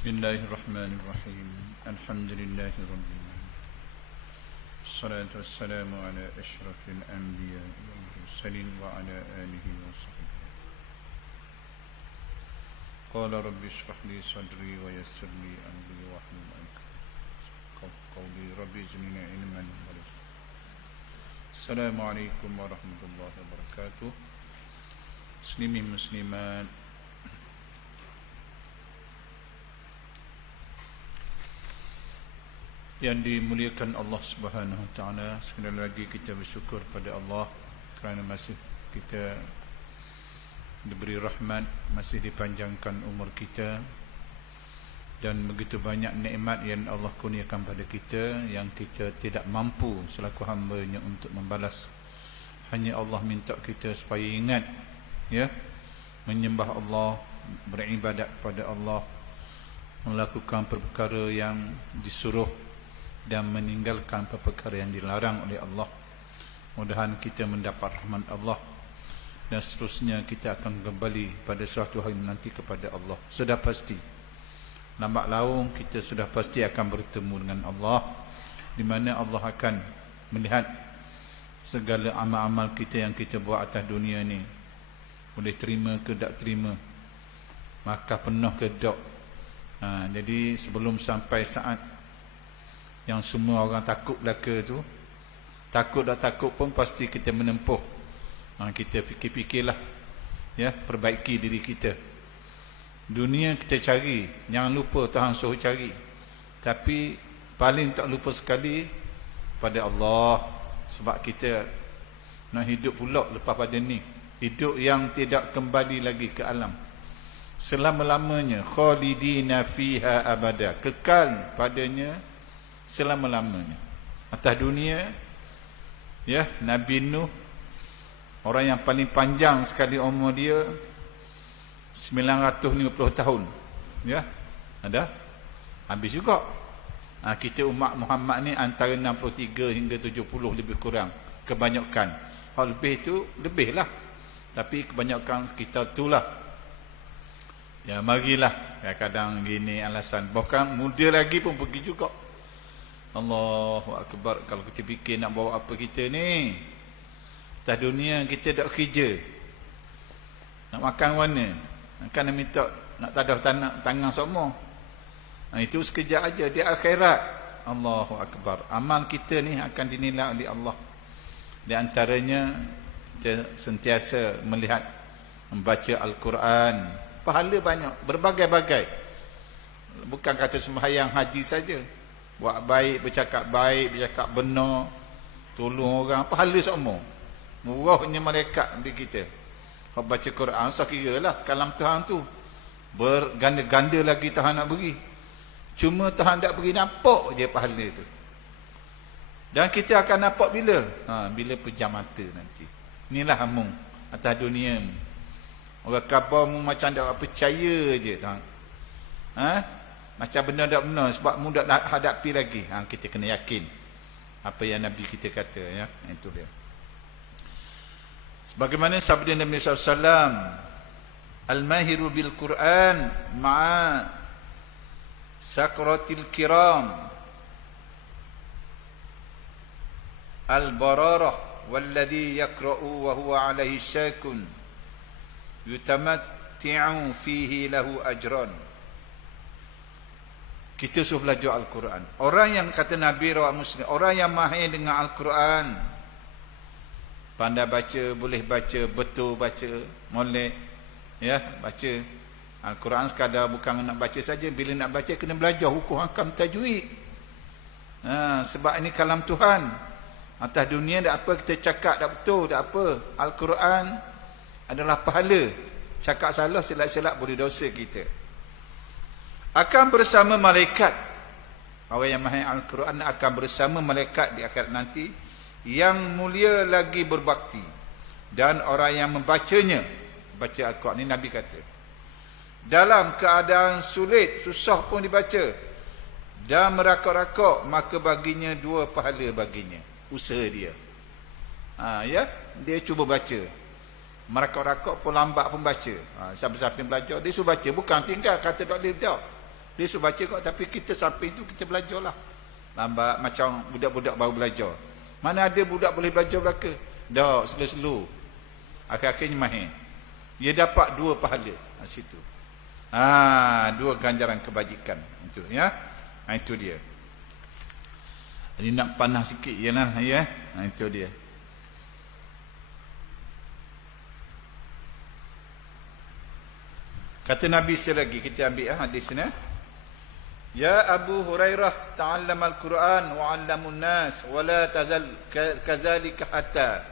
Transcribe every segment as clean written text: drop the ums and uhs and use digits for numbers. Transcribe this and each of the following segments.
Bismillahirrahmanirrahim. Alhamdulillahirrahmanirrahim. Assalatu wassalamu ala ashrafil anbiya wal mursalin wa ala alihi wa sahbihi. Qala rabbi shrah li sadri wa yassir li amri wa hlul 'uqdatam qawli rabbi zidni ilman wa rizqan. Assalamualaikum warahmatullahi wabarakatuh. Muslimin muslimat, yang dimuliakan Allah Subhanahu Wa Taala, sekali lagi kita bersyukur pada Allah kerana masih kita diberi rahmat, masih dipanjangkan umur kita, dan begitu banyak nikmat yang Allah kurniakan pada kita yang kita tidak mampu selaku hamba-Nya untuk membalas. Hanya Allah minta kita supaya ingat, ya, menyembah Allah, beribadat kepada Allah, melakukan perkara yang disuruh dan meninggalkan perkara yang dilarang oleh Allah. Mudah-mudahan kita mendapat rahmat Allah, dan seterusnya kita akan kembali pada suatu hari nanti kepada Allah. Sudah pasti, lambat laun kita sudah pasti akan bertemu dengan Allah, di mana Allah akan melihat segala amal-amal kita yang kita buat atas dunia ni, boleh terima ke tak terima, maka penuh ke tak. Jadi sebelum sampai saat yang semua orang takut belaka tu, takut tak takut pun pasti kita menempuh. Kita fikir-fikirlah, ya, perbaiki diri kita. Dunia kita cari, jangan lupa Tuhan suruh cari, tapi paling tak lupa sekali pada Allah. Sebab kita nak hidup pula lepas pada ni, hidup yang tidak kembali lagi ke alam selama-lamanya, khalidina fiha abada, kekal padanya selama-lamanya. Atas dunia, ya, Nabi Nuh, orang yang paling panjang sekali umur dia 950 tahun, ya, ada habis juga. Kita umat Muhammad ni antara 63 hingga 70 lebih kurang, kebanyakan. Hal lebih tu lebih lah, tapi kebanyakan sekitar tu lah. Ya, marilah, kadang-kadang gini alasan, bahkan muda lagi pun pergi juga. Allahu Akbar. Kalau kita fikir nak bawa apa kita ni, atas dunia kita tak kerja, nak makan mana, kan nak minta, nak tadah tangan semua. Itu sekejap aja. Di akhirat, Allahu Akbar, amal kita ni akan dinilai oleh Allah. Di antaranya kita sentiasa melihat, membaca Al-Quran, pahala banyak, berbagai-bagai. Bukan kata sembahyang haji saja, buat baik, bercakap baik, bercakap benar, tolong orang, pahala semua. Murahnya malaikat di kita. Kalau baca Quran, saya kira lah kalam Tuhan tu berganda-ganda lagi Tuhan nak beri. Cuma Tuhan tak beri, nampak je pahala tu. Dan kita akan nampak bila? Bila pejam mata nanti. Inilah hamung atas dunia. Orang khabar mu macam tak percaya je, Tuhan. Macam benar tak benar, sebab mu tak hadapi lagi. Kita kena yakin apa yang Nabi kita kata, ya. Itu dia. Sebagaimana sabda Nabi SAW, al-mahiru bil Quran ma'a sakratil kiram al-bararah walladhi yakra'u wa huwa alaihi syakun yutamatti'u fihi lahu ajran. Kita suruh belajar Al-Quran. Orang yang kata Nabi rawat Muslim, orang yang mahir dengan Al-Quran, pandai baca, boleh baca, betul baca, molek, ya, baca Al-Quran sekadar bukan nak baca saja. Bila nak baca kena belajar hukum hakam tajwid. Sebab ini kalam Tuhan. Atas dunia tak apa kita cakap tak betul, tak apa. Al-Quran adalah pahala. Cakap salah, silap-silap boleh dosa kita. Akan bersama malaikat. Orang yang mahir Al-Quran akan bersama malaikat di akhirat nanti, yang mulia lagi berbakti, dan orang yang membacanya, baca Al-Quran ni Nabi kata, dalam keadaan sulit, susah pun dibaca, dan merakok-rakok, maka baginya 2 pahala baginya, usaha dia. Ya, dia cuba baca, merakok-rakok pun lambat pun baca. Siapa-siapa yang belajar, dia suruh baca, bukan tinggal kata tak boleh tak. Dia suruh baca kok, tapi kita sampai itu kita belajarlah. Lambat macam budak-budak baru belajar. Mana ada budak boleh belajar belaka? Dah, slow-slow. Akhir-akhirnya mahir. Dia dapat 2 pahala di situ. 2 ganjaran kebajikan itu ya. Itu dia. Ini nak panah sikit jelah ya. Itu dia. Kata Nabi selagi kita ambil hadis ni. Ya Abu Hurairah, ta'allam al-Quran wa 'allamun nas wa la tazal kazalika hatta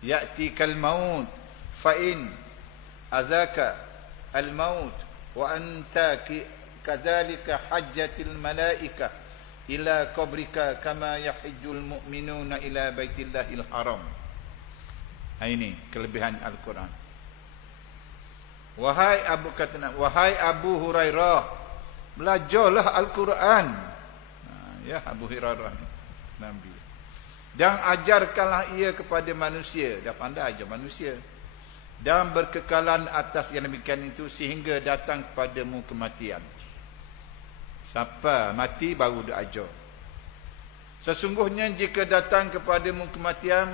ya'tika al-maut fa in azaka al-maut wa anta kazalika hajjatil malaika ila qabrika kama yahijjul mu'minuna ila baitillahil haram. Ini kelebihan Al-Quran. Wahai Abu Hurairah, belajarlah Al-Quran. Ya Abu Hurairah Nabi. Dan ajarkanlah ia kepada manusia. Dah pandai ajar manusia. Dan berkekalan atas yang demikian itu sehingga datang kepadamu kematian. Siapa mati baru dia ajar. Sesungguhnya jika datang kepadamu kematian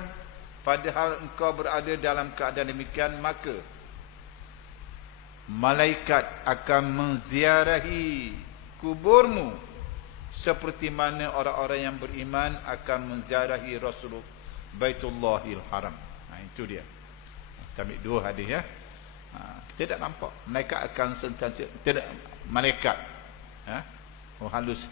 padahal engkau berada dalam keadaan demikian, maka malaikat akan menziarahi kuburmu seperti mana orang-orang yang beriman akan menziarahi Rasulullah Baitullahil Haram. Itu dia. Kita ambil 2 hadis ya. Kita tak nampak. Malaikat akan sentiasa tidak malaikat. Halus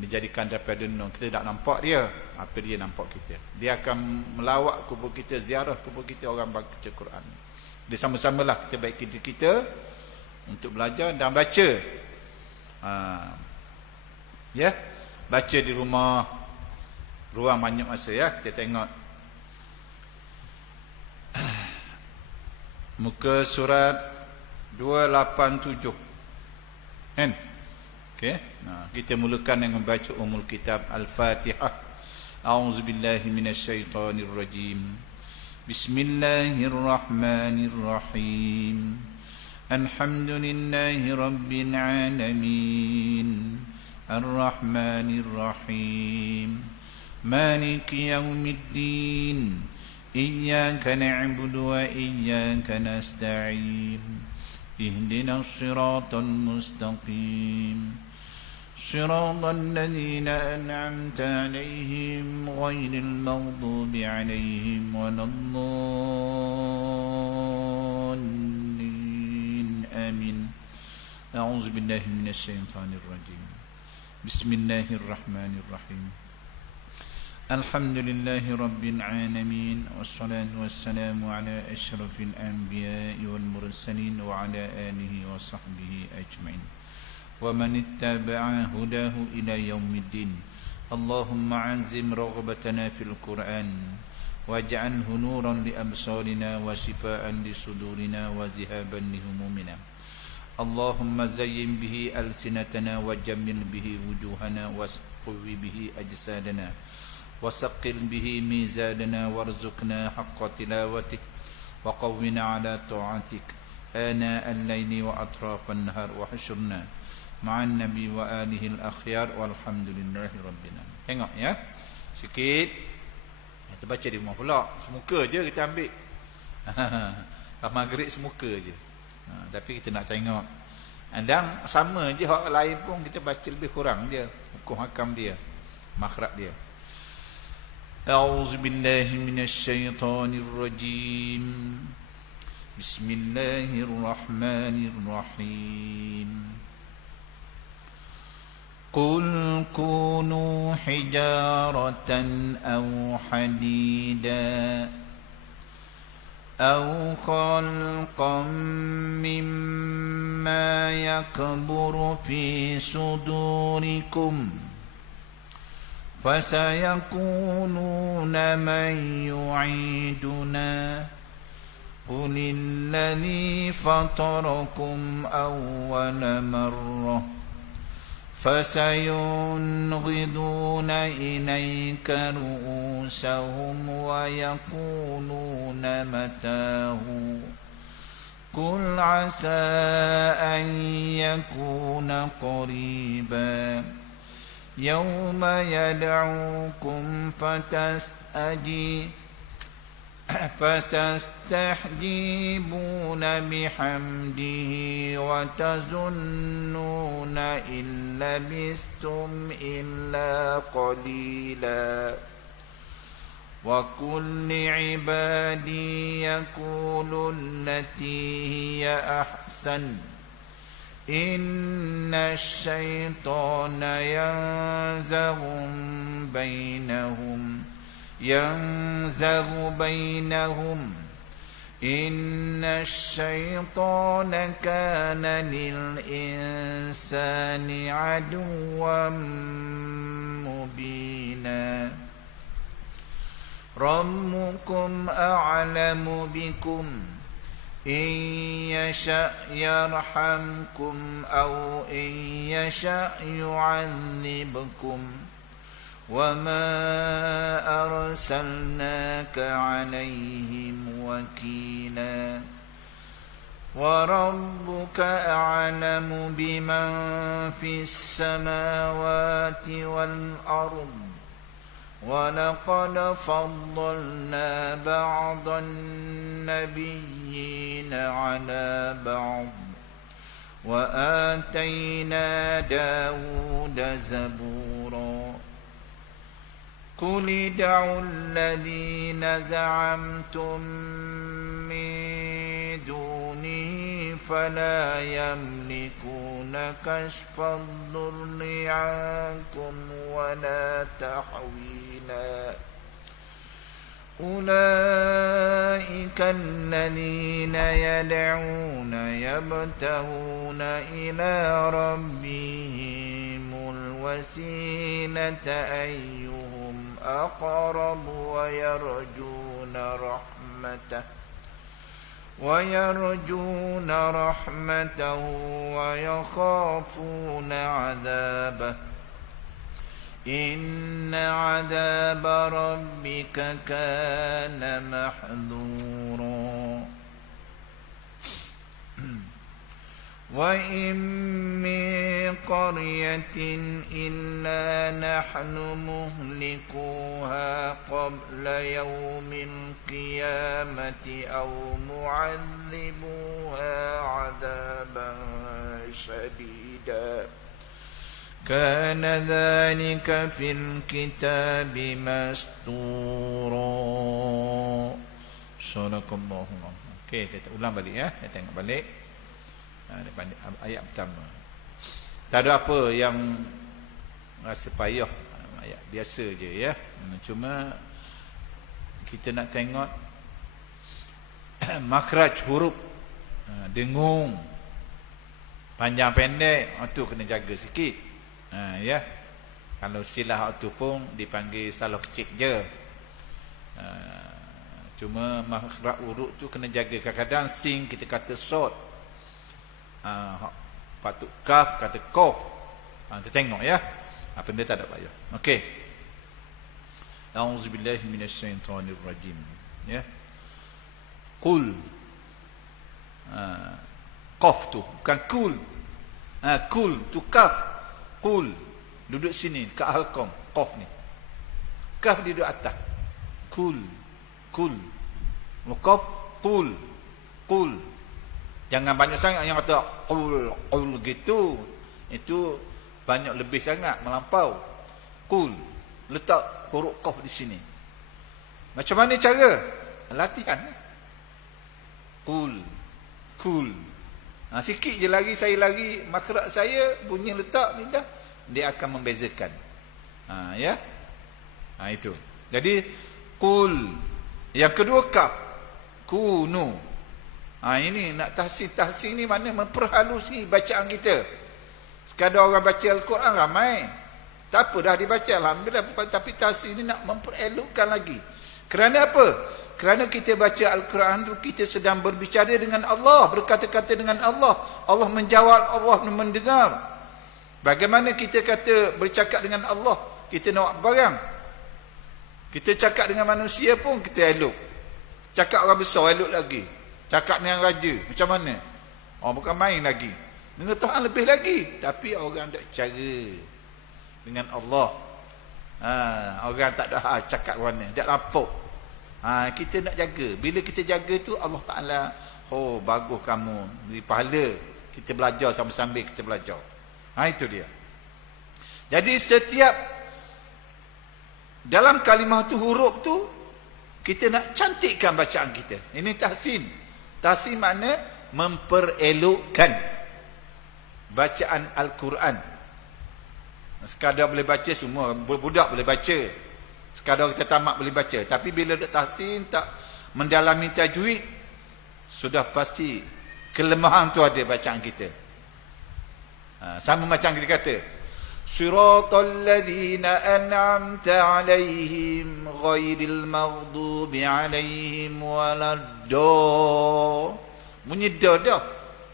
dijadikan daripada nun. Kita tak nampak dia. Apa dia nampak kita? Dia akan melawat kubur kita, ziarah kubur kita orang baca Quran. Dia sama-samalah kita baik kita untuk belajar dan baca. Ya, baca di rumah, ruang banyak masa ya. Kita tengok muka surat 287 kan? Okey, kita mulakan dengan membaca umul kitab Al-Fatihah. A'udzubillahi minasyaitonirrajim. Bismillahirrahmanirrahim. Alhamdulillahi rabbil alamin. Ar-Rahmanir-Rahim. Maliki yaumiddin. Iyyaka na'budu wa iyyaka nasta'in. Ihdinas siratal mustaqim. Siratal ladzina an'amta 'alaihim ghairil maghdubi 'alaihim waladdallin. Amin. A'udzu billahi minasy syaithanir rajim. Bismillahirrahmanirrahim. Alhamdulillahi rabbil alamin. Wassalatu wassalamu ala asyrafil anbiya'i wal mursalin wa ala alihi wa sahbihi ajma'in. Wa man ittaba'a hudahu ila yaumiddin. Allahumma anzim raghabatana fil Qur'an waj'alhu nuran li absarina wa shifaa'an li sudurina wa zihaban li humumina. Allahumma zayyin bihi alsinatana wa jammil bihi wujuhana wasqwi bihi ajsadana wasaqil bihi mizadana warzuqna haqqa tilawatih wa qawwina ala ta'atik ana al-layli wa atrafan nahar wa husyurna ma'an nabi wa alihi al-akhyar walhamdulillahi rabbil alamin. Tengok ya. Sikit. Kita baca di rumah pula. Semuka je kita ambil. Lepas maghrib semuka je. Tapi kita nak tengok. Dan sama je hak lain pun kita baca lebih kurang dia. Hukum hakam dia. Makhraj dia. A'udzu billahi minasy syaithanir rajim. Bismillahirrahmanirrahim. Qul kunu hijaratan aw hadida أو خلقا مما يكبر في صدوركم فسيقولون من يعيدنا قل الذي فطركم أول مرة فسينغضون إليك رؤوسهم ويقولون متاه قل عسى أن يكون قريبا يوم يدعوكم فتستحجيبون بحمده وتظنون إن لبثتم إلا قليلا وقل لعبادي يقولوا التي هي أحسن إن الشيطان ينزغ بينهم إن الشيطان كان للإنسان عدوا مبينا ربكم أعلم بكم إن يشأ يرحمكم أو إن يشأ يعذبكم وما أرسلناك عليهم وكيلا وربك أعلم بمن في السماوات والأرض ولقد فضلنا بعض النبيين على بعض وآتينا داود زبورا قل ادعوا الذين زعمتم من دونه فلا يملكون كشف الضر عنكم ولا تحويلا أولئك الذين يدعون يبتغون إلى ربهم الوسيلة أيهم أقرب ويرجون رحمته ويخافون عذابه إن عذاب ربك كان محذورا وإن من قرية إلا نحن مهلكوها قبل يوم القيامة أو معذبوها عذابا شديدا كان ذلك في الكتاب مسطورا. Sadaqallahul. Okey, kita ulang balik ya. Kita tengok balik. Daripada ayat pertama. Tak ada apa yang rasa payah, ayat biasa je ya. Cuma kita nak tengok makhraj huruf, dengung panjang pendek itu kena jaga sikit ya. Kalau silah itu pun dipanggil salah kecil je. Cuma makhraj huruf tu kena jaga. Kadang-kadang sing kita kata sod, patut kaf kata kof. Kita tengok ya. Apa benda tak ada payah. Okey. A'udzubillahi minasyaitonirrajim. Ya. Qul. Qaf tu bukan kul. Kul tu kaf. Qul duduk sini ke halqam. Qaf ni. Kaf di duduk atas. Kul. Qaf qul. Jangan banyak sangat yang kata qul gitu. Itu banyak lebih sangat melampau. Qul, letak huruf qaf di sini. Macam mana cara? Latihan. Qul. Sikit je lagi saya lagi makhraj saya bunyi letak ni dah dia akan membezakan. Ya. Itu. Jadi qul. Yang kedua kaf. Kunu. Ini nak tahsin ni mana memperhalusi bacaan kita. Sekadar orang baca Al-Quran ramai. Tak apa dah dibaca alhamdulillah, tapi tahsin ni nak memperelokkan lagi. Kerana apa? Kerana kita baca Al-Quran tu kita sedang berbicara dengan Allah, berkata-kata dengan Allah. Allah menjawab, Allah mendengar. Bagaimana kita kata bercakap dengan Allah? Kita nak barang. Kita cakap dengan manusia pun kita elok. Cakap orang besar elok lagi. Cakap dengan raja macam mana? Oh, bukan main lagi. Dengan Tuhan lebih lagi. Tapi orang tak cara dengan Allah. Orang tak ada cakap mana, tak lapuk. Kita nak jaga. Bila kita jaga tu Allah Ta'ala, oh bagus kamu, beri pahala. Kita belajar sambil-sambil kita belajar. Itu dia. Jadi setiap dalam kalimah tu, huruf tu, kita nak cantikkan bacaan kita. Ini tahsin. Tahsin makna memperelokkan bacaan Al-Quran. Sekadar boleh baca, semua budak boleh baca. Sekadar kita tamat boleh baca. Tapi bila dak tahsin, tak mendalami tajwid, sudah pasti kelemahan tu ada bacaan kita. Sama macam kita kata, Siratal ladzina an'amta 'alaihim ghairil maghdubi 'alaihim waladdallin. Bunyi dah,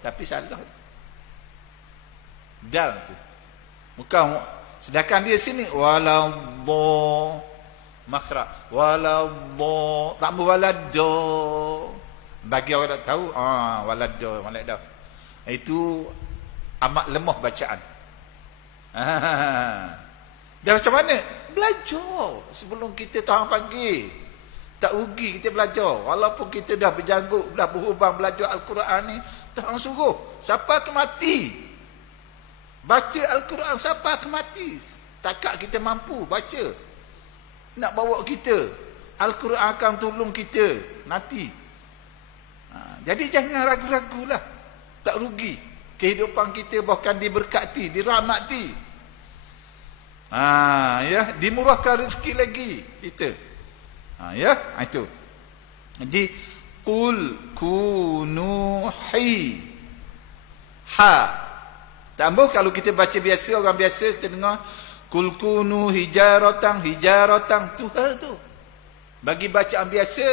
tapi salah. Dal tu. Bukan, sedangkan dia sini waladdo, makhraj waladdo, tak waladdo. Bagi orang tak tahu, waladdo, waladdo. Itu amat lemah bacaan. Dia macam mana? Belajar sebelum kita Tuhan panggil. Tak rugi kita belajar. Walaupun kita dah berjanggut, dah berhubung belajar Al-Quran ni, Tuhan suruh siapa ke mati, baca Al-Quran siapa ke mati. Takat kita mampu baca, nak bawa kita, Al-Quran akan tolong kita nanti. Jadi jangan ragu-ragulah. Tak rugi. Kehidupan kita bahkan diberkati, dirahmati. Ya, dimurahkan rezeki lagi kita. Ya, itu. Jadi qul kunu tambah kalau kita baca biasa, orang biasa kita dengar qul kunu hijaratan tu tu. Bagi bacaan biasa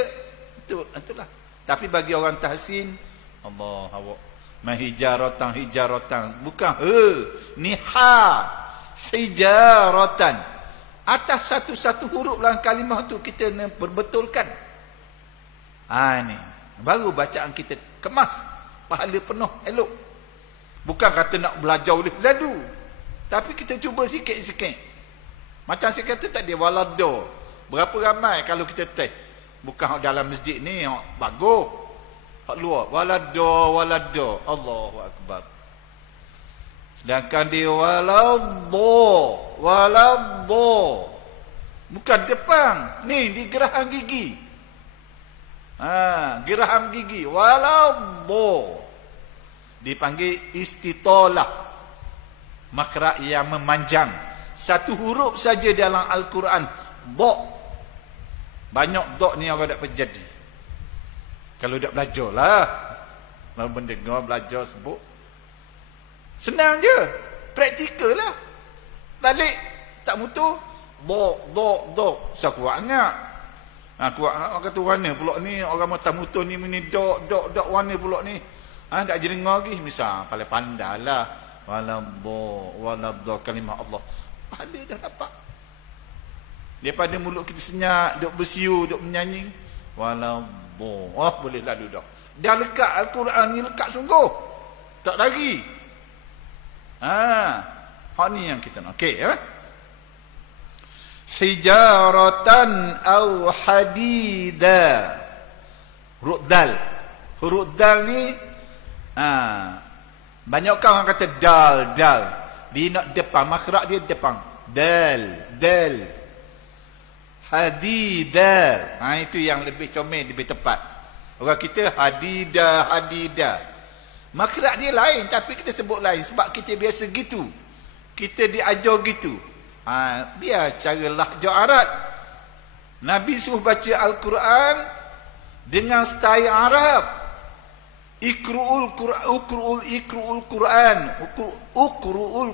itulah. Tapi bagi orang tahsin, Allah awak hijaratan bukan ni hijaratan. Atas satu-satu huruf dalam kalimah tu kita nak perbetulkan. Ni baru bacaan kita kemas, pahala penuh, elok. Bukan kata nak belajar boleh beladu, tapi kita cuba sikit-sikit. Macam saya kata tadi, waladdo. Berapa ramai kalau kita test, bukan dalam masjid ni bagus, hak luar waladdo Allahu akbar. Sedangkan dia waladdo bukan depan ni, di geraham gigi. Geraham gigi waladdo dipanggil istitalah, makhraj yang memanjang. Satu huruf saja dalam Al-Quran, dha. Banyak dha ni orang tak terjadi. Kalau tak belajar lah, kalau mendengar belajar sebut, senang je, praktikal lah. Balik tak mutu, dha. Saya kuat sangat. Kuat sangat orang kata warna pulak ni, orang mata mutu ni ni dha warna pulak ni. Tak jadi dengar lagi. Misal paling pandai lah, waladdo kalimah Allah. Pahala dah dapat. Daripada mulut kita senyap, duk bersiu, duk menyanyi, waladdo. Boleh lalu dah. Dah lekat Al-Quran ni, lekat sungguh. Tak lagi. Hak ni yang kita nak. Okey, hijaratan au hadida. Huruf dal ni, banyak orang kata dal. Dia nak depan, makhraj dia depan. Dal. Hadida. Itu yang lebih comel, lebih tepat. Orang kita hadida. Makhraj dia lain, tapi kita sebut lain sebab kita biasa gitu. Kita diajar gitu. Biar cara lahjah Arab. Nabi suruh baca Al-Quran dengan style Arab. Iqru'ul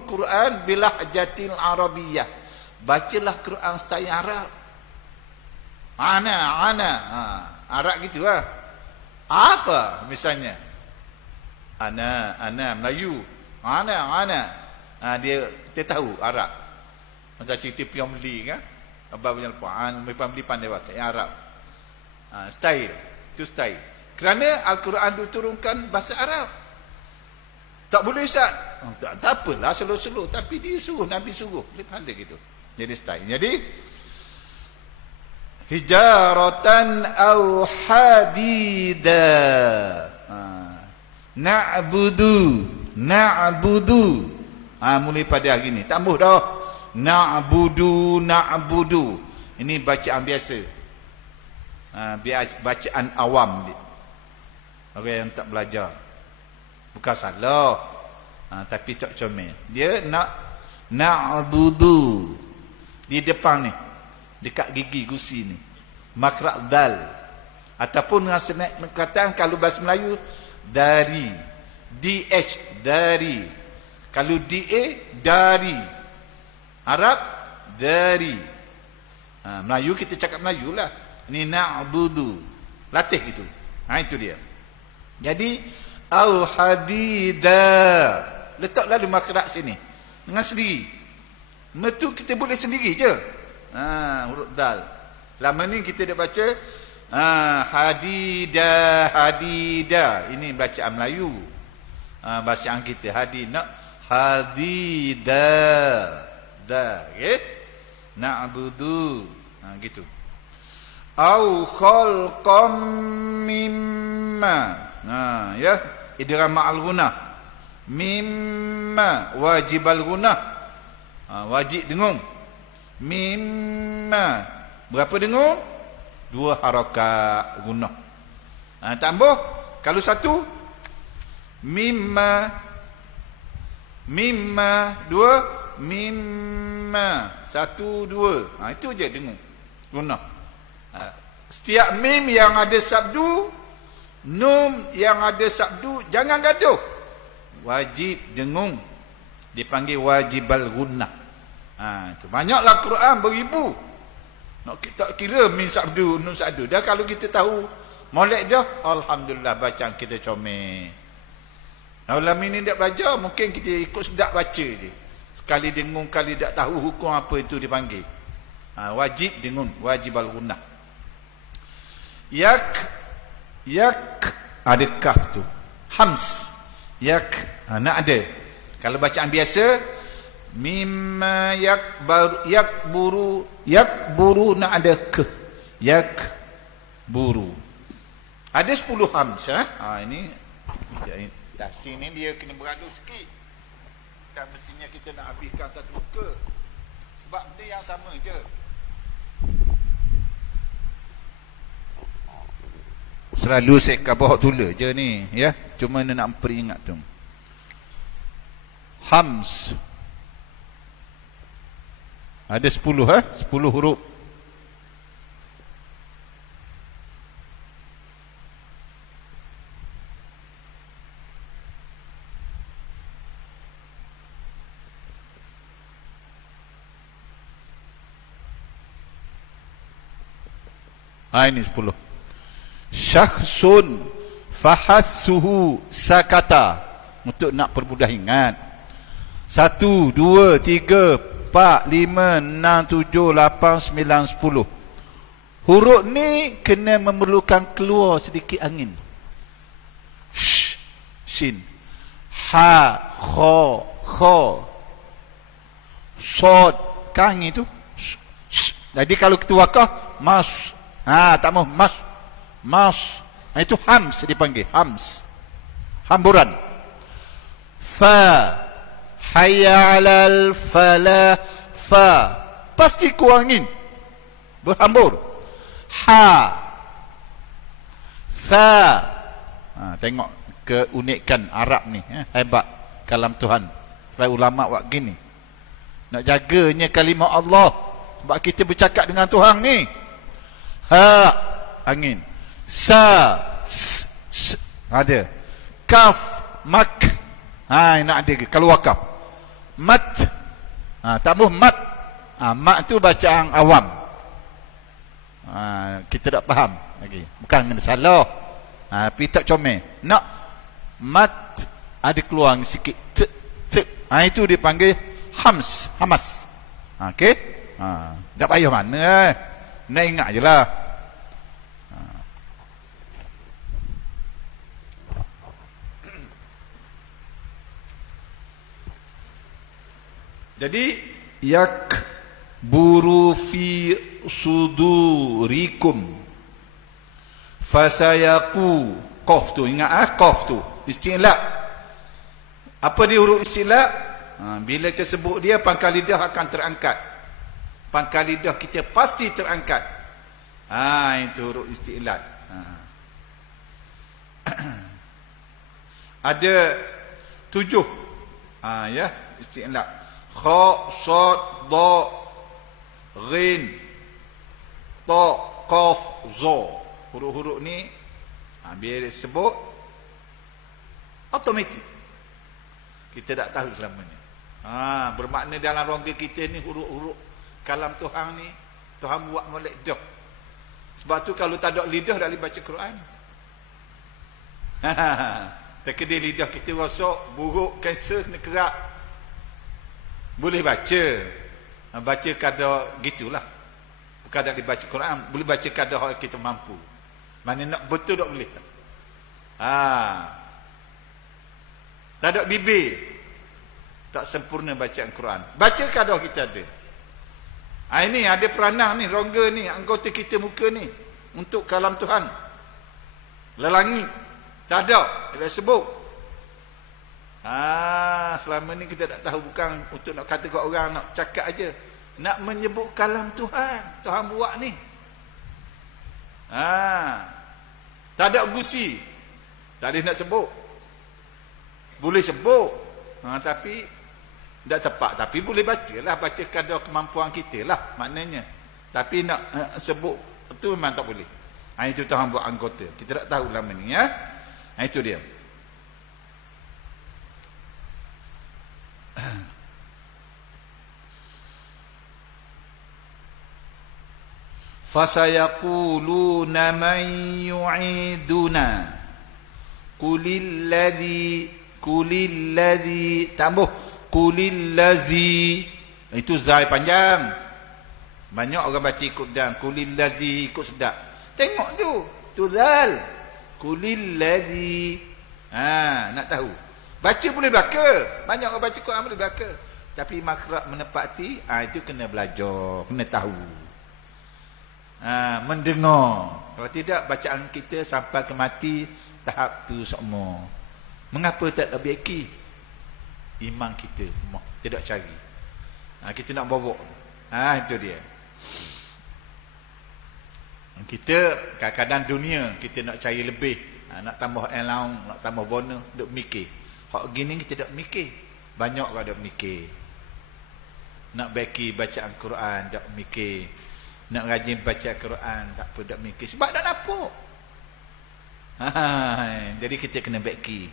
Quran bilahjatil Arabiyyah. Bacalah Quran style Arab. Ana. Arab gitu lah. Apa misalnya? Ana Melayu. Ana. Dia tahu Arab. Macam cerita Piamli kan? Abang punya lepas. Piamli pandai bahasa Arab. Style. Itu style. Kerana Al-Quran diturunkan bahasa Arab. Tak boleh Ustaz. Tak apalah slow-slow, tapi dia suruh, Nabi suruh. Boleh pahala gitu. Jadi style. Jadi hijaratan au hadida. Na'budu. Mulai pada hari ni. Tambah dah. Na'budu. Ini bacaan biasa. Bacaan awam. Orang yang tak belajar. Bukan salah. Tapi tak comel. Dia na'budu. Di depan ni. Dekat gigi gusi ni. Makrak dal. Ataupun dengan senang perkataan kalau bahasa Melayu dari. DH dari. Kalau DA dari. Arab dari. Melayu kita cakap Melayu lah. Ni na'budu. Latih gitu. Itu dia. Jadi au hadida. Letak lalu makrak sini. Dengan sendiri. Metu kita boleh sendiri je. Huruf dal. Lama ni kita dah baca hadida. Ini bacaan Melayu. Bacaan kita hadida. Okay? Na'budu. Gitu. Au khalqam mimma. Ya, idgham ma'al ghunnah. Mimma wajib al ghunnah. Wajib dengung. Mimma. Berapa dengung? 2 harakat ghunnah. Tambah kalau satu mimma 2 mimma 1 2. Itu je dengung. Ghunnah. Setiap mim yang ada sabdu, nun yang ada sabdu, jangan gaduh. Wajib dengung. Dipanggil wajibal ghunnah. Itu banyaklah Quran beribu. Tak kira min sabdu, nun sabdu. Dah kalau kita tahu molek dah, alhamdulillah bacaan kita comel. Ulama ini tak belajar, mungkin kita ikut sedap baca je. Sekali dengung, kali tak tahu hukum apa itu dipanggil. Wajib dengung, wajibal ghunnah. Yak ada kaf tu. Hams. Yak nak ada. Kalau bacaan biasa mimma yakburu nak ada ke. Yakburu. Ada 10 hams. Ini dah sini dia kena beradu sikit. Kan mestinya kita nak habiskan satu muka. Sebab dia yang sama je. Selalu saya kabah tulis je ni, ya. Cuma nak peringat tu. Hams. Ada 10 10 huruf. Ini 10. Syakhsun fahassuhu sakata. Untuk nak permudah ingat. 1, 2, 3, 4, 5, 6, 7, 8, 9, 10. Huruf ni kena memerlukan keluar sedikit angin. Shin. Ha, kha, kha. Sod. Kang itu. Jadi kalau kita wakaf, mas. Tak mau mas. Itu hams dipanggil. Hams. Hamburan. Fa. Hayya alal falah. Fa. Pasti keluar angin. Berhambur. Ha. Tha. Tengok keunikan Arab ni. Hebat kalam Tuhan. Supaya ulama buat gini. Nak jaganya kalimah Allah. Sebab kita bercakap dengan Tuhan ni. Ha. Angin. Sa. Ada. Kaf. Mak. Nak ada. Kalau wakaf. Mat. Tambah mat. Mat tu bacaan awam. Kita tak faham lagi. Bukan salah. Tapi tak comel. Nak mat ada keluar sikit. Itu dipanggil hams. Hamas. Okey. Tak payah mana. Nak ingat je lah. Jadi yakburu fi sudurikum fasayaku. Qaf tu, ingat qaf tu isti'la. Apa dia huruf isti'la? Bila kita sebut dia, pangkal lidah akan terangkat. Pangkal lidah kita pasti terangkat. Itu huruf isti'la. Ada 7 ya, isti'la. Kha, sad, dha, ghin, ta, qaf, za. Huruf-huruf ni bila disebut automatik kita tak tahu selama ni. Bermakna dalam rongga kita ni huruf-huruf kalam Tuhan ni Tuhan buat molek dah. Sebab tu kalau tak ada lidah tak boleh baca Quran. Terkedai lidah kita rosak, buruk, kanser, kena kerak, boleh baca. Baca kadar gitulah. Bukan tak dibaca Quran, boleh baca kadar kita mampu. Mana nak betul tak boleh. Tak ada bibir, tak sempurna bacaan Quran. Baca kadar kita ada. Ini ada peranang ni, rongga ni, anggota kita muka ni untuk kalam Tuhan. Lelangi tak ada, dia sebut. Selama ni kita tak tahu, bukan untuk nak kata kat orang, nak cakap aja, nak menyebut kalam Tuhan. Tuhan buat ni. Tak ada gusi, tak boleh nak sebut. Boleh sebut, tapi tak tepat. Tapi boleh baca lah, baca kadar kemampuan kita lah maknanya. Tapi nak sebut itu memang tak boleh. Itu Tuhan buat anggota, kita tak tahu lama ni ya. Itu dia. Fasayaquluna man yu'iduna kulilladzi tambah kulillazi. Itu zai panjang, banyak orang baca ikut dan kulillazi ikut sedap. Tengok tu zal kulillazi. Nak tahu, baca boleh belaka, banyak orang baca Quran boleh belaka, tapi makhraj menepati itu kena belajar, kena tahu. Mendengar. Kalau tidak, bacaan kita sampai ke mati tahap tu semua. Mengapa tak perbaiki iman kita? Tidak cari. Kita nak bobok. Itu dia. Kita kadang-kadang dunia kita nak cari lebih, nak tambah allowance, nak tambah bonus, duk mikir. Hak gini kita tak mikir. Banyak orang duk mikir. Nak baiki bacaan Quran tak mikir. Nak rajin baca Quran tak apa, tak mikir. Sebab tak nampak. Jadi kita kena baiki.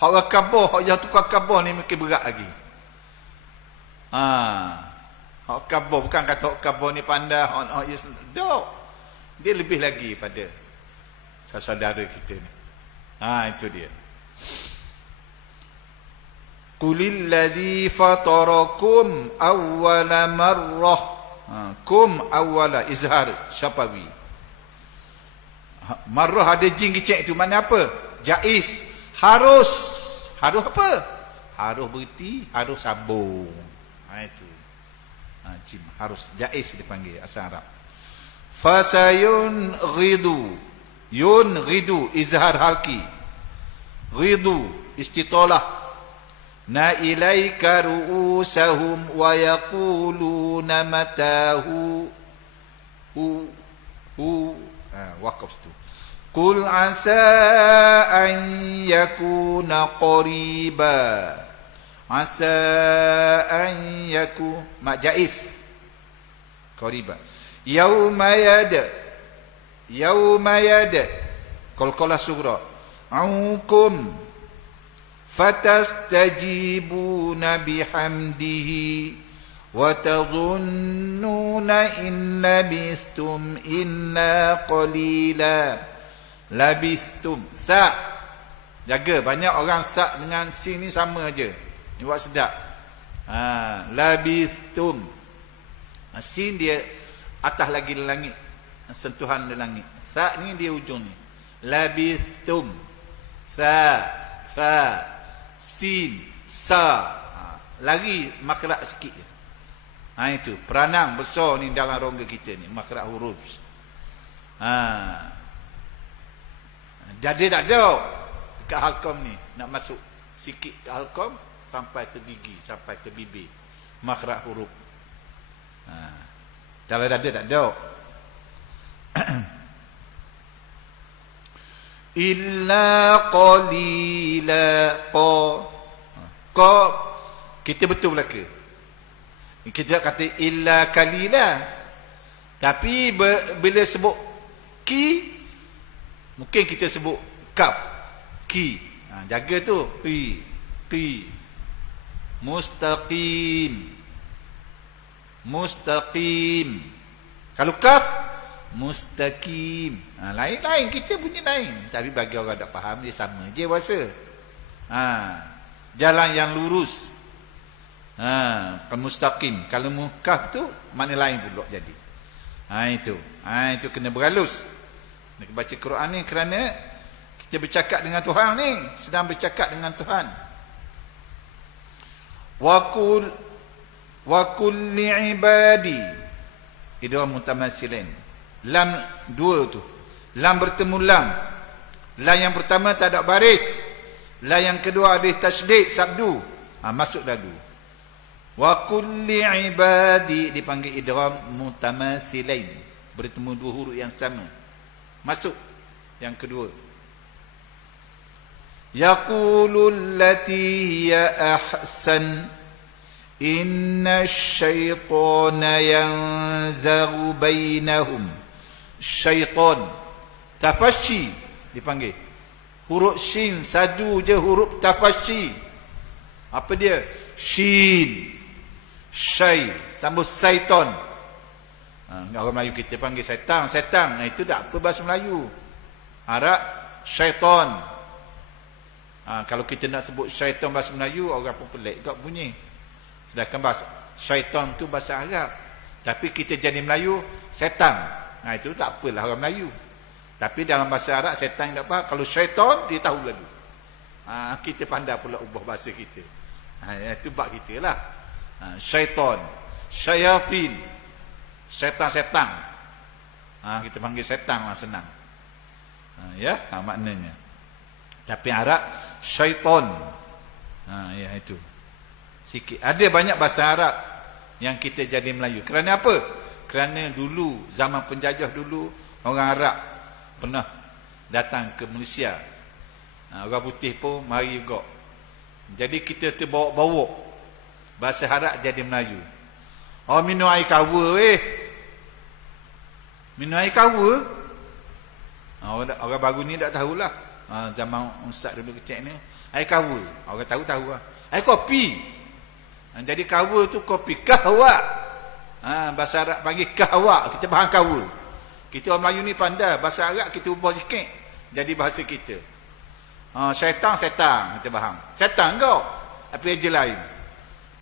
Hak rakabah, hak yang tukar kabah ni mikir berat lagi. Hak kabah, bukan kata hak kabah ni pandai, hak yes, dok. Dia lebih lagi pada saudara kita ni. Itu dia. Qulil ladzi fatarakum awwala marrah. Kum awwala izhar syafawi. Marrah ada jin kecek tu, mana apa? Jaiz, harus apa? Harus berhenti, harus sambung. Itu jim, harus jaiz dipanggil asal Arab. Fasayun ghidu, yun ghidu izhar halki, ghidu istitalah. Na ilaika ru'usahum wa yaquluna matahu waqaf tu. Qul asa an yakuna qariba. Asa an yaku mak jaiz qariba. Yauma yad qalqalah sughra aukum fatastajibuna bihamdihi wa tadhunnuna in labistum illa qalila. Labistum sa, jaga, banyak orang sa dengan sin ni sama aja, ni buat sedap. Labistum, sin dia atas lagi langit, sentuhan di langit. Sa ni dia ujung ni. Labistum, sa sin sa, lari makhraj sikit je. Itu peranang besar ni dalam rongga kita ni, makhraj huruf. Jadi tak ada dekat halqam ni nak masuk sikit ke halqam sampai ke gigi, sampai ke bibir, makhraj huruf. Dalam dada tak ada. Illa qalila qa kita betul belaka. Kita kata illa qalila, tapi bila sebut ki mungkin kita sebut kaf ki. Jaga tu qi mustaqim. Kalau kaf mustaqim. Lain-lain, kita bunyi lain. Tapi bagi orang tak faham, dia sama je bahasa. Jalan yang lurus. Mustaqim. Kalau mukaf tu, mana lain pula jadi. Itu kena berhalus. Nak baca Quran ni kerana kita bercakap dengan Tuhan ni. Sedang bercakap dengan Tuhan. Wa kulli ibadi. Idgham mutamassilain. Lam dua tu. Lam bertemu lam. Lam yang pertama tak ada baris. Lam yang kedua ada tasydid sabdu. Masuk dadu. Wa kulli ibadi dipanggil idgham mutamassilain. Bertemu dua huruf yang sama. Masuk yang kedua. Yaqulul lati hiya ahsan inna syaitana yanzaghu bainahum. Syaitan tafashi dipanggil. Huruf shin sadu je, huruf tafashi. Apa dia? Shin syai tambah syaitan. Orang Melayu kita panggil setan. Itu tak apa bahasa Melayu. Arab syaitan. Kalau kita nak sebut syaitan bahasa Melayu, orang pun pelik juga bunyi. Sedangkan bahasa syaitan tu bahasa Arab. Tapi kita jadi Melayu setan. Itu tak apalah orang Melayu. Tapi dalam bahasa Arab setan tak apa. Kalau syaitan dia tahu lalu. Kita pandai pula ubah bahasa kita. Itu bab kita lah. Syaitan, syayatin, setan. Kita panggil setan lah, senang. Maknanya. Tapi Arab syaitan. Itu. Sikit. Ada banyak bahasa Arab yang kita jadi Melayu. Kerana apa? Kerana dulu, zaman penjajah dulu, orang Arab pernah datang ke Malaysia. Orang putih pun mari juga. Jadi kita terbawa-bawa bahasa Arab jadi Melayu. Minum air kawa minum air kawa. Orang baru ni tak tahulah. Zaman Ustaz dulu kecil ni, air kawa. Orang tahu lah. Air kopi. Jadi kawa tu kopi. Kahwa. Bahasa Arab panggil kahwa. Kita faham kawa. Kita orang Melayu ni pandai. Bahasa Arab kita ubah sikit jadi bahasa kita. Syaitan kita faham. Setan kau. Apa je lain.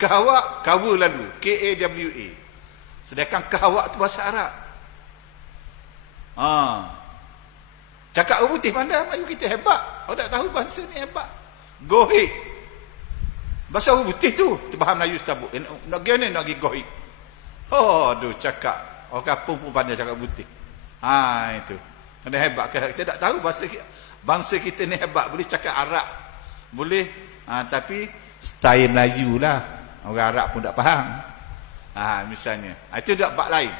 Kahwa, kawa lalu. K-A-W-A. Sedangkan kahwa tu bahasa Arab. Cakap orang putih pandai. Melayu kita hebat. Orang tak tahu bahasa ni hebat. Gohik. Bahasa orang putih tu. Terfaham Melayu setabuk. Nak gini nak pergi gohik. Aduh, cakap. Orang kampung pun pandai cakap putih. Itu. Kena hebat. Kita tak tahu bangsa kita ni hebat. Boleh cakap Arab. Boleh. Tapi style Melayu lah. Orang Arab pun tak faham. Misalnya. Itu tak bab lain.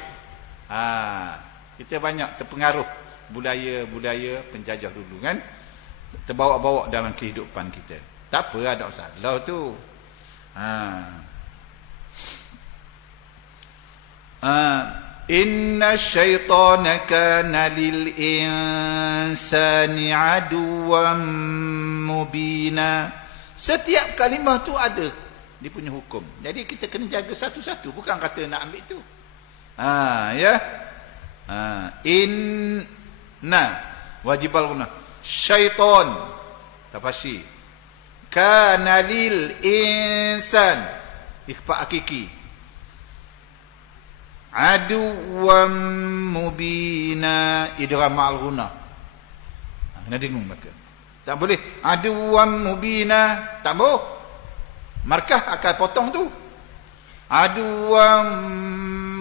Kita banyak terpengaruh budaya penjajah dulu kan. Terbawa-bawa dalam kehidupan kita. Tak apa, ada masalah tu. Inna syaitana kana lil insani aduwwan mubina. Setiap kalimah tu ada dia punya hukum. Jadi kita kena jaga satu-satu, bukan kata nak ambil tu. Inna wajibal guna. Syaitan tafsir. Kana lil insan ikhfa hakiki. Aduwwan mubina idgham ma'al ghunah. Kena dengung maka. Tak boleh aduwwan mubina, tak boleh. Markah akan potong tu. Aduwam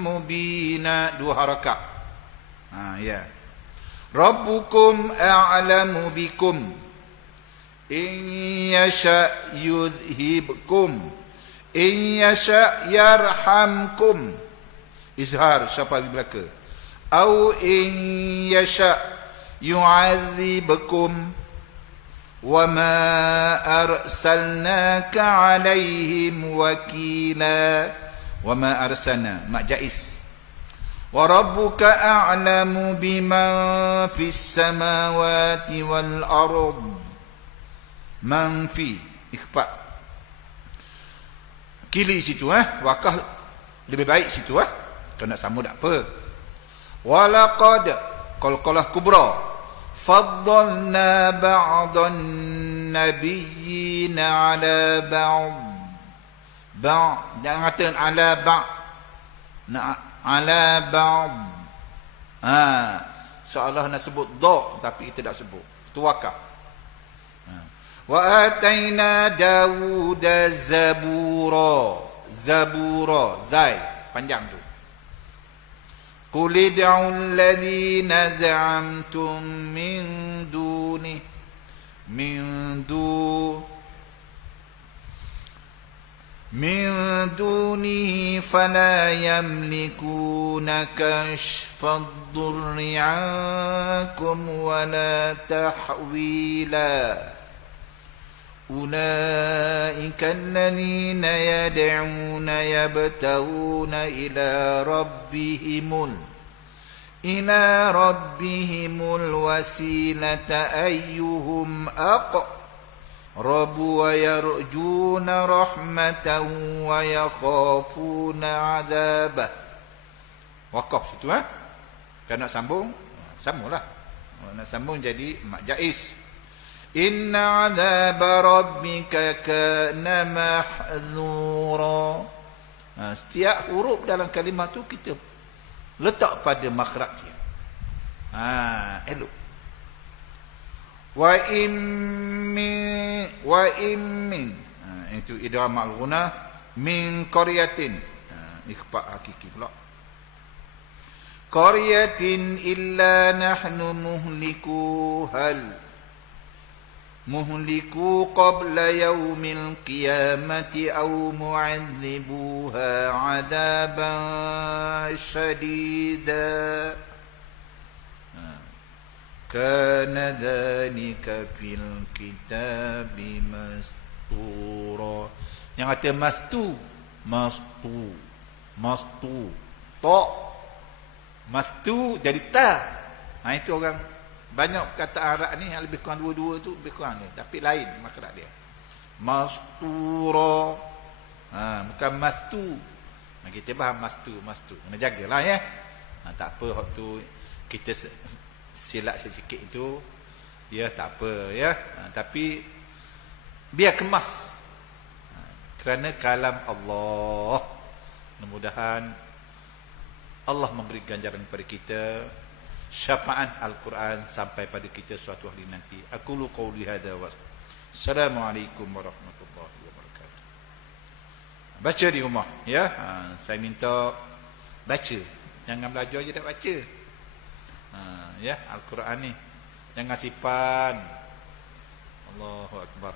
mubina, 2 harakat. Ya. Rabbukum a'lamu bikum in yasha yudhibkum in yasha yarhamkum. Izhar siapa di belaka. Au in yasha yu'adzibkum wa ma arsalnaka alaihim wakila. Wa ma arsalna mak jaiz. Wa rabbuka a'lamu biman fis samawati wal ard. Man fi ikhfa. Kili situ wakah lebih baik situ Kau nak sama tak apa. Walaqad qalqalah kubra faddalna ba'dan nabiyyina ala ba'd. Jangan kata ala ba'd. Nak ala ba'd. Seolah nak sebut dha tapi kita tak sebut. Itu wakaf. Wa ataina Dawuda zabura. Zabura, zai panjang tu. Qul id'u alladhina za'amtum min duni min dunihi fala yamlikuna kashfa ad-durri 'ankum wala tahwila. أولئك الذين يدعون يبتغون إلى ربهم الوسيلة أيهم أقرب ويرجون رحمته ويخافون عذابه. Wakaf situ Kan nak sambung, sambunglah. Nak sambung jadi mak jaiz. Inna 'adzaba rabbika kana mahdzura. Setiap huruf dalam kalimah tu kita letak pada makhraj dia. Elok. Wa in min itu idgham al-ghunah min qaryatin. Ikhfa hakiki pula. Qaryatin illa nahnu muhliku qabla yaumil qiyamati aw mu'adzibuha 'adaban shadida. Kana dhalika fil kitabi mastura. Yang kata mastu ta mastu jadi ta. Itu orang banyak kata Arab ni yang lebih kurang dua-dua tu lebih kurang ni, tapi lain makhraj dia. Mastura. Bukan mastu. Kita faham mastu. Kena jagalah ya. Tak apa waktu kita silap sikit itu ya tak apa ya. Tapi biar kemas. Kerana kalam Allah. Mudah-mudahan Allah memberi ganjaran kepada kita, syafaat Al-Quran sampai pada kita suatu hari nanti. Aqulu qawli hadza wa assalamualaikum warahmatullahi wabarakatuh. Baca di rumah ya. Saya minta baca. Jangan belajar je tak baca. Ya, Al-Quran ni jangan simpan. Allahu akbar.